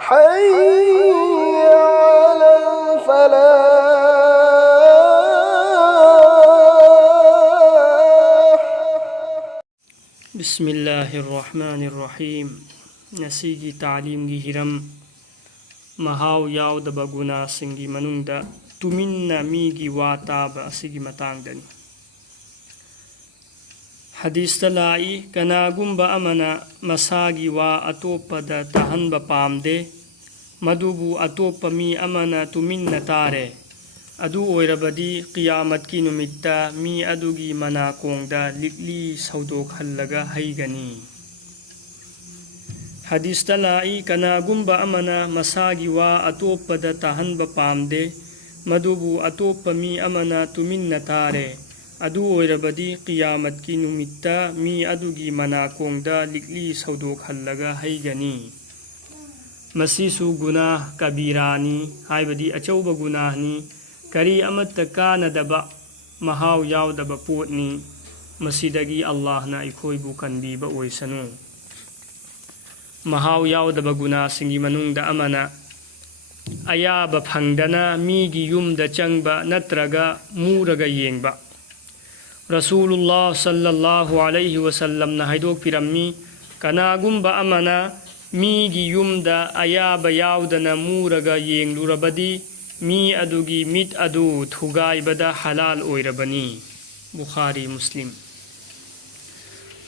حي على الفلاح. بسم الله الرحمن الرحيم. نسيجي تعليم هرم مهاو ياود بغنا سنجي منوندا تمنا ميجي واتاب أسيجي متاندني. حديث تلاي كناغم بأمنا مساجي وأتوبة تهن بامده مدوبو أتوبة مي أمنا تمنا تاره أدو أويربدي قيامت كي نمتا مي أدوغي منا كوندا لكلي سودوك هلغا هيغني. حديث تلاي كناغم بأمنا مساجي وأتوبة تهن بامده مدوبو أتوبة مي أمنا تمنا تاره أدو أويربدي قيامت كي نمتا مي أدوغي منا كوندا لكلي سودوك هلغا هيغني. مسيسو گناه كبيراني هايبدي أچوب گناهني كري أمت كان دبا مهاو ياو دبا پوتني مسيدگي الله نا إخوي بو كنبي با ويسنو. مهاو ياو دبا گناه سنگي منون دا أمنا أياب فنگدنا ميگي يوم دا چنگبا نترغا مورغا ينگبا. رسول الله صلى الله عليه وسلم نهيدوك فرمي كناغم با أمنا ميگي يوم دا أياب ياودنا مورغا ينگلوربدي مي أدوغي ميت أدو ثغاي بدا حلال أويربني. بخاري مسلم.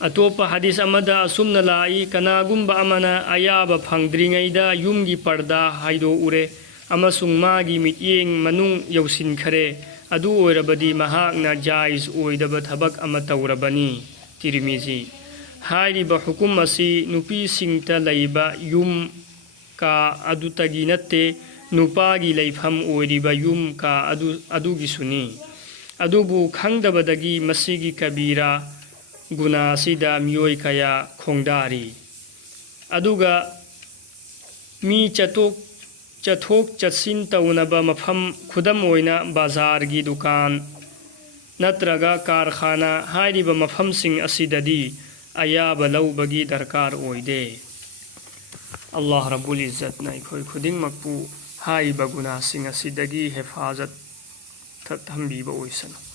أتوپا حديث أمدا أسمنا لاي كناغم با أمنا أياب فنگدرينغيدا يومگي پردا هيدو أوري أما سنگماگي ميت ينگ منون يوسين خري أدو أويربدي مهاقنا جائز أويدب ثبك أما توربني. ترمذي. هايرب حكم مسي نوبي سنگتا ليبا يوم كا أدو تغي نتي نوپاگي ليفهم أويرب يوم كا أدوغي سني. أدوبو خنگدبدگي مسيگي كبيرا گنا سيدا ميوي كيا خونگداري. أدوغا مي چتوك چتسين تونبا مفهم خدم وينا بازارگي دكان نترغا كارخانا هايرب مفهم سنگ أسيددي أياب لو بگي دركار أويدي. الله رب العزت نايكوي خدين مكبو هاي بگنا سنگ أسيدگي حفاظت تتهم بيبا ويسنو.